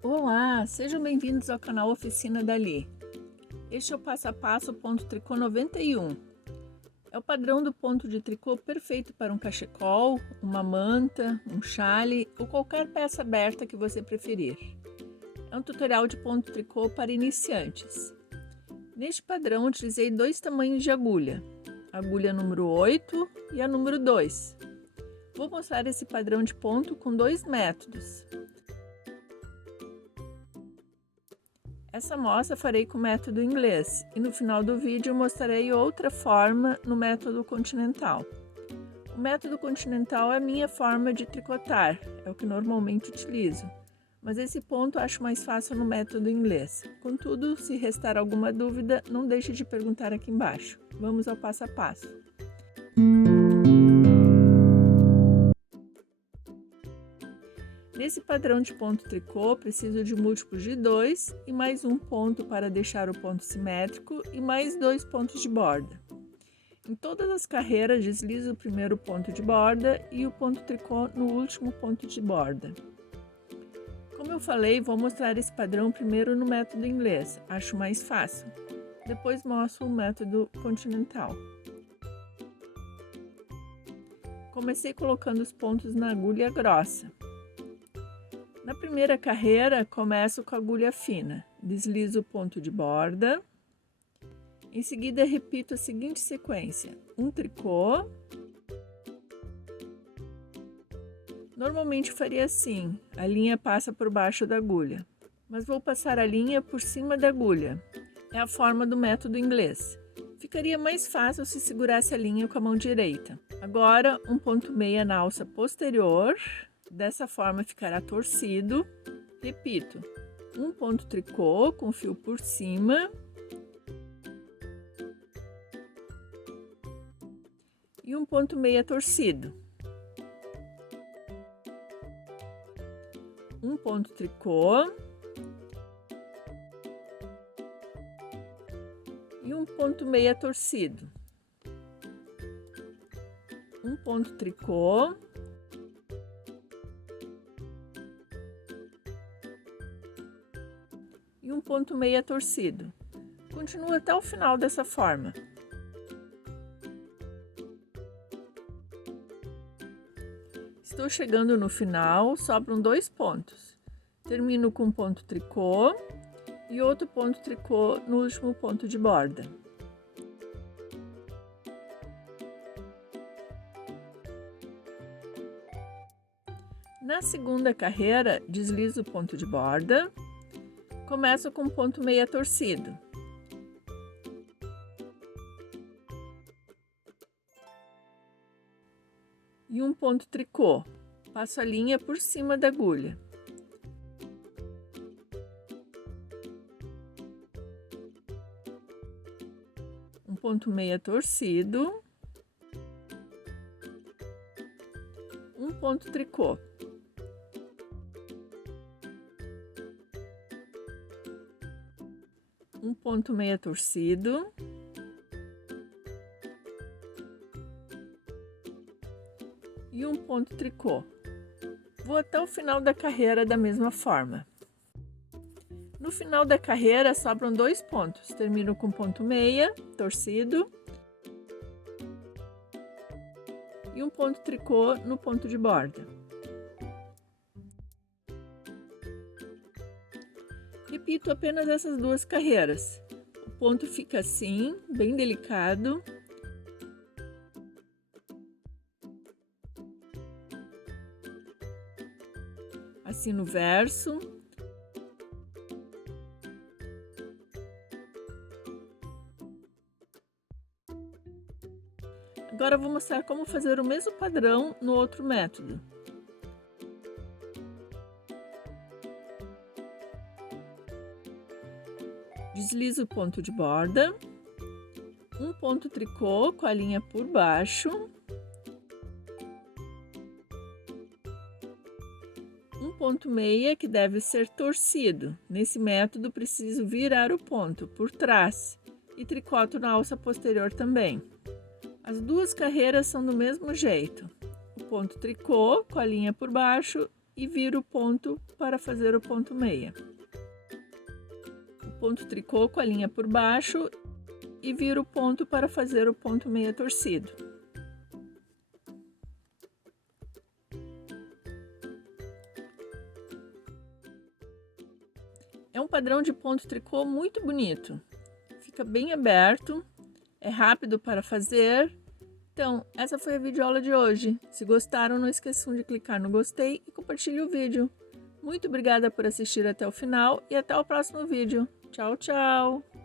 Olá, sejam bem-vindos ao canal Oficina Dali. Este é o passo a passo ponto tricô 91. É o padrão do ponto de tricô perfeito para um cachecol, uma manta, um chale ou qualquer peça aberta que você preferir. É um tutorial de ponto tricô para iniciantes. Neste padrão utilizei dois tamanhos de agulha, a agulha número 8 e a número 2. Vou mostrar esse padrão de ponto com dois métodos. Essa amostra farei com o método inglês e no final do vídeo mostrarei outra forma no método continental. O método continental é a minha forma de tricotar, é o que normalmente utilizo, mas esse ponto acho mais fácil no método inglês. Contudo, se restar alguma dúvida, não deixe de perguntar aqui embaixo. Vamos ao passo a passo. Nesse padrão de ponto tricô, preciso de múltiplos de 2 e mais um ponto para deixar o ponto simétrico e mais 2 pontos de borda. Em todas as carreiras, deslizo o primeiro ponto de borda e o ponto tricô no último ponto de borda. Como eu falei, vou mostrar esse padrão primeiro no método inglês, acho mais fácil. Depois mostro o método continental. Comecei colocando os pontos na agulha grossa. Na primeira carreira, começo com a agulha fina, deslizo o ponto de borda, em seguida repito a seguinte sequência, um tricô, normalmente faria assim, a linha passa por baixo da agulha, mas vou passar a linha por cima da agulha, é a forma do método inglês, ficaria mais fácil se segurasse a linha com a mão direita. Agora, um ponto meia na alça posterior, dessa forma ficará torcido. Repito, um ponto tricô com fio por cima e um ponto meia torcido. Um ponto tricô e um ponto meia torcido. Um ponto tricô e um ponto meia torcido. Continua até o final dessa forma. Estou chegando no final, sobram 2 pontos. Termino com um ponto tricô e outro ponto tricô no último ponto de borda. Na segunda carreira, deslizo o ponto de borda. Começo com um ponto meia torcido. E um ponto tricô. Passo a linha por cima da agulha. Um ponto meia torcido. Um ponto tricô. Um ponto meia torcido e um ponto tricô. Vou até o final da carreira da mesma forma. No final da carreira sobram 2 pontos, termino com ponto meia torcido e um ponto tricô no ponto de borda. Repito apenas essas 2 carreiras. O ponto fica assim, bem delicado. Assim no verso. Agora eu vou mostrar como fazer o mesmo padrão no outro método. Deslizo o ponto de borda, um ponto tricô com a linha por baixo, um ponto meia que deve ser torcido. Nesse método preciso virar o ponto por trás e tricoto na alça posterior também. As 2 carreiras são do mesmo jeito, o ponto tricô com a linha por baixo e viro o ponto para fazer o ponto meia. O ponto tricô com a linha por baixo e viro o ponto para fazer o ponto meia torcido. É um padrão de ponto tricô muito bonito. Fica bem aberto, é rápido para fazer. Então, essa foi a videoaula de hoje. Se gostaram, não esqueçam de clicar no gostei e compartilhe o vídeo. Muito obrigada por assistir até o final e até o próximo vídeo. Tchau, tchau!